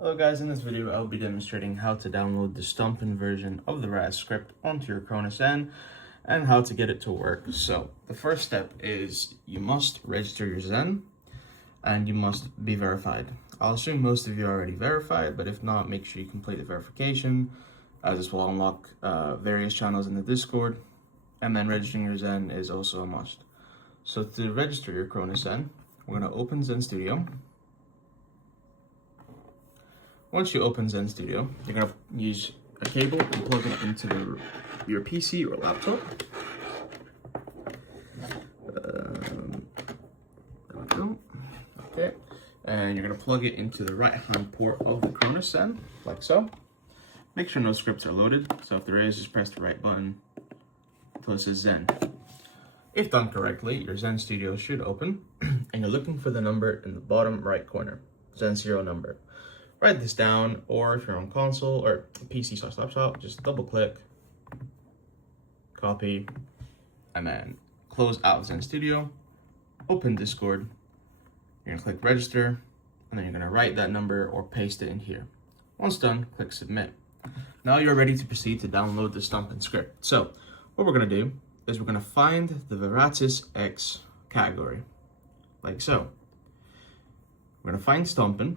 Hello guys, in this video I'll be demonstrating how to download the Stompn version of the RAS script onto your Cronus Zen and how to get it to work. So the first step is you must register your Zen and you must be verified. I'll assume most of you are already verified, but if not, make sure you complete the verification, as this will unlock various channels in the Discord, and then registering your Zen is also a must. So to register your Cronus Zen, we're going to open Zen Studio. Once you open Zen Studio, you're going to use a cable and plug it into your PC or laptop. There we go. Okay. And you're going to plug it into the right-hand port of the Cronus Zen, like so. Make sure no scripts are loaded. So if there is, just press the right button until it says Zen. If done correctly, your Zen Studio should open, and you're looking for the number in the bottom right corner, Zen 0 number. Write this down, or if you're on console or PC/laptop, just double click, copy, and then close out Zen Studio, open Discord, you're gonna click register, and then you're gonna write that number or paste it in here. Once done, click submit. Now you're ready to proceed to download the Stompn script. So what we're gonna do is we're gonna find the Veratis X category, like so. We're gonna find Stompn.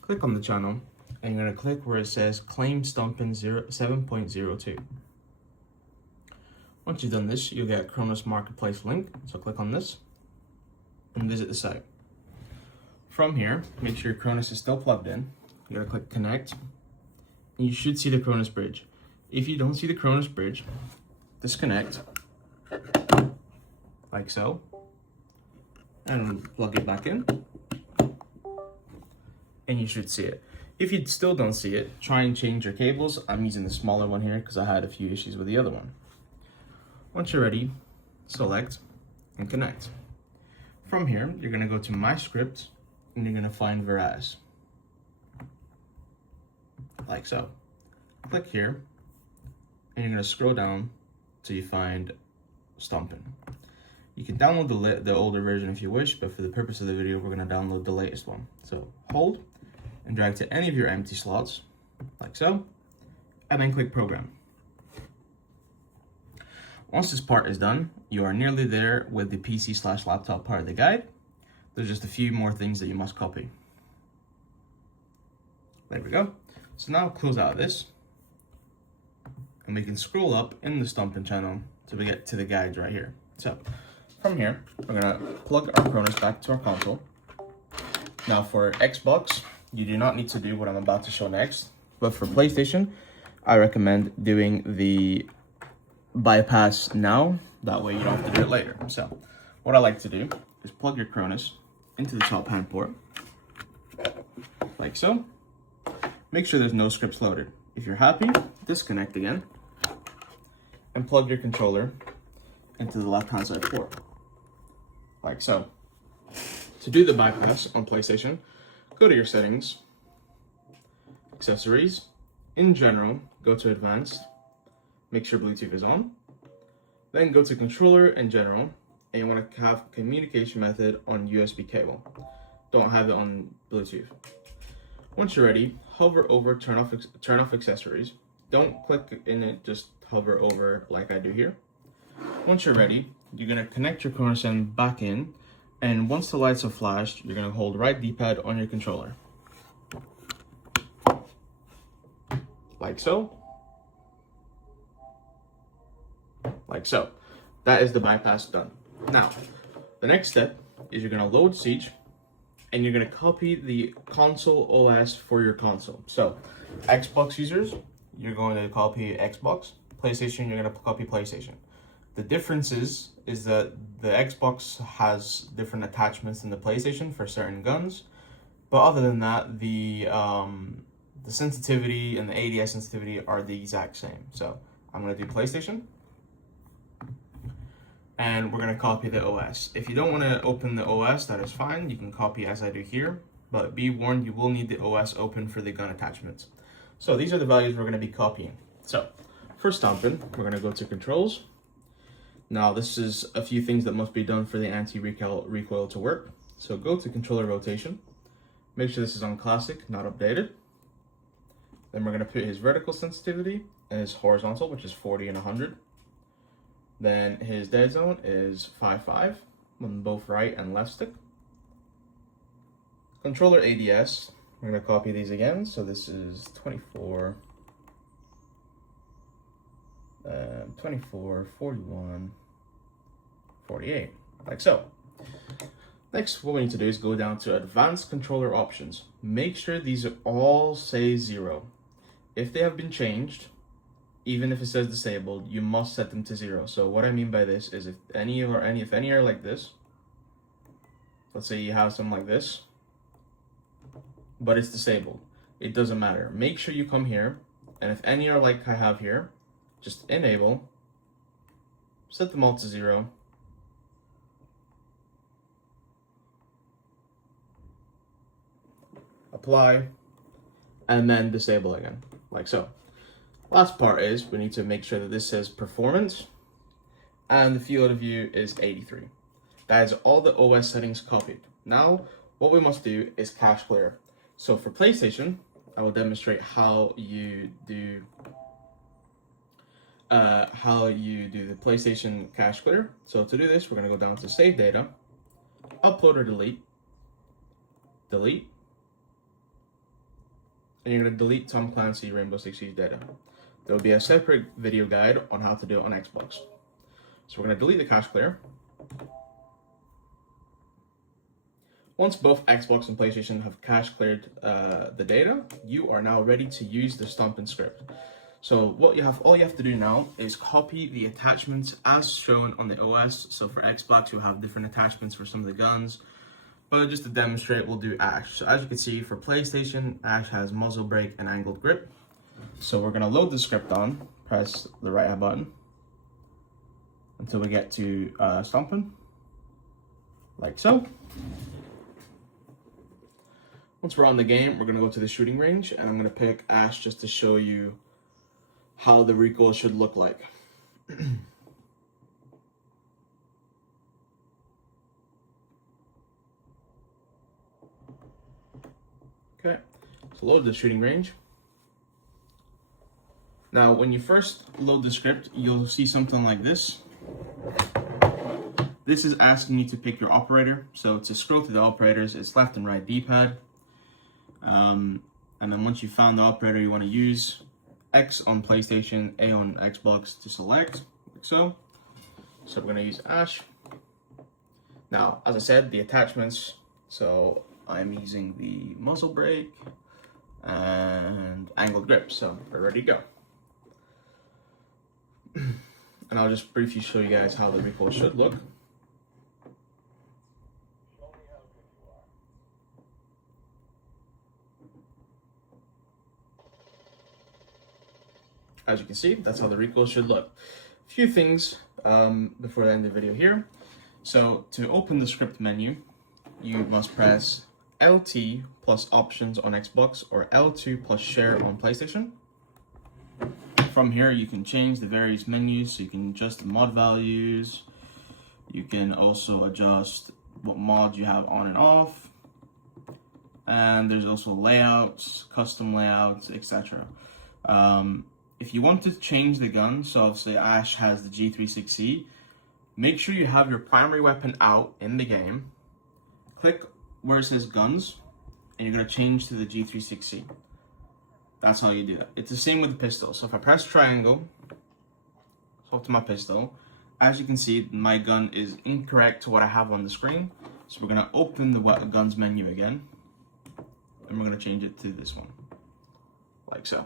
Click on the channel, and you're going to click where it says Claim Stompn 7.02. Once you've done this, you'll get a Cronus Marketplace link. So click on this and visit the site. From here, make sure your Cronus is still plugged in. You're going to click Connect, and you should see the Cronus bridge. If you don't see the Cronus bridge, disconnect, like so, and plug it back in. And you should see it. If you still don't see it, try and change your cables. I'm using the smaller one here because I had a few issues with the other one. Once you're ready, select and connect. From here, you're gonna go to My Script and you're gonna find Veraz. Like so. Click here and you're gonna scroll down till you find Stompn. You can download the older version if you wish, but for the purpose of the video, we're gonna download the latest one. So hold and drag to any of your empty slots, like so, and then click Program. Once this part is done, you are nearly there with the PC/laptop part of the guide. There's just a few more things that you must copy. There we go. So now close out this, and we can scroll up in the Stompn channel till we get to the guides right here. So from here, we're gonna plug our Cronus back to our console. Now for Xbox, you do not need to do what I'm about to show next, but for PlayStation, I recommend doing the bypass now. That way you don't have to do it later. So what I like to do is plug your Cronus into the top hand port, like so. Make sure there's no scripts loaded. If you're happy, disconnect again, and plug your controller into the left hand side port, like so. To do the bypass on PlayStation, go to your settings, accessories, in general, go to advanced, make sure Bluetooth is on, then go to controller in general, and you want to have communication method on USB cable. Don't have it on Bluetooth. Once you're ready, hover over turn off accessories. Don't click in it, just hover over like I do here. Once you're ready, you're gonna connect your Cronus Zen back in, and once the lights are flashed, you're gonna hold right D-pad on your controller. Like so. Like so. That is the bypass done. Now, the next step is you're gonna load Siege, and you're gonna copy the console OS for your console. So, Xbox users, you're going to copy Xbox. PlayStation, you're gonna copy PlayStation. The difference is that the Xbox has different attachments than the PlayStation for certain guns, but other than that, the sensitivity and the ADS sensitivity are the exact same. So I'm gonna do PlayStation, and we're gonna copy the OS. If you don't want to open the OS, that is fine. You can copy as I do here, but be warned, you will need the OS open for the gun attachments. So these are the values we're gonna be copying. So for Stompn, we're gonna go to Controls. Now this is a few things that must be done for the anti-recoil to work. So go to controller rotation, make sure this is on classic, not updated. Then we're going to put his vertical sensitivity and his horizontal, which is 40 and 100. Then his dead zone is 5.5 on both right and left stick. Controller ADS, we're going to copy these again. So this is 24, 24, 41, 48, like so. Next, what we need to do is go down to advanced controller options. Make sure these are all say 0. If they have been changed, even if it says disabled, you must set them to 0. So what I mean by this is if any are like this, let's say you have some like this, but it's disabled, it doesn't matter. Make sure you come here, and if any are like I have here, just enable, set them all to 0, apply, and then disable again, like so. Last part is we need to make sure that this says performance and the field of view is 83. That is all the OS settings copied. Now what we must do is cache clear. So for PlayStation, I will demonstrate how you do the PlayStation cache clear. So to do this, we're going to go down to save data, upload or delete, delete, and you're going to delete Tom Clancy Rainbow Six Siege data. There will be a separate video guide on how to do it on Xbox. So we're going to delete the cache clear. Once both Xbox and PlayStation have cache cleared the data, you are now ready to use the Stompn script. So all you have to do now is copy the attachments as shown on the OS. So for Xbox, you have different attachments for some of the guns. But just to demonstrate, we'll do Ash. So as you can see, for PlayStation, Ash has muzzle brake and angled grip. So we're gonna load the script on, press the right hand button until we get to Stompn, like so. Once we're on the game, we're gonna go to the shooting range, and I'm gonna pick Ash just to show you how the recoil should look like. Okay, so load the shooting range. Now, when you first load the script, you'll see something like this. This is asking you to pick your operator. So to scroll through the operators, it's left and right D-pad. And then once you found the operator you want to use, X on PlayStation, A on Xbox to select, like so. So we're going to use Ash. Now, as I said, the attachments. So I'm using the muzzle brake and angled grip. So we're ready to go. And I'll just briefly show you guys how the recoil should look. As you can see, that's how the recoil should look. A few things before I end the video here. So to open the script menu, you must press LT plus options on Xbox or L2 plus share on PlayStation. From here, you can change the various menus. So you can adjust the mod values. You can also adjust what mods you have on and off. And there's also layouts, custom layouts, etc. If you want to change the gun, so obviously Ash has the G36C, make sure you have your primary weapon out in the game. Click where it says guns, and you're going to change to the G36C. That's how you do that. It's the same with the pistol. So if I press triangle, swap to my pistol, as you can see, my gun is incorrect to what I have on the screen. So we're going to open the guns menu again, and we're going to change it to this one, like so.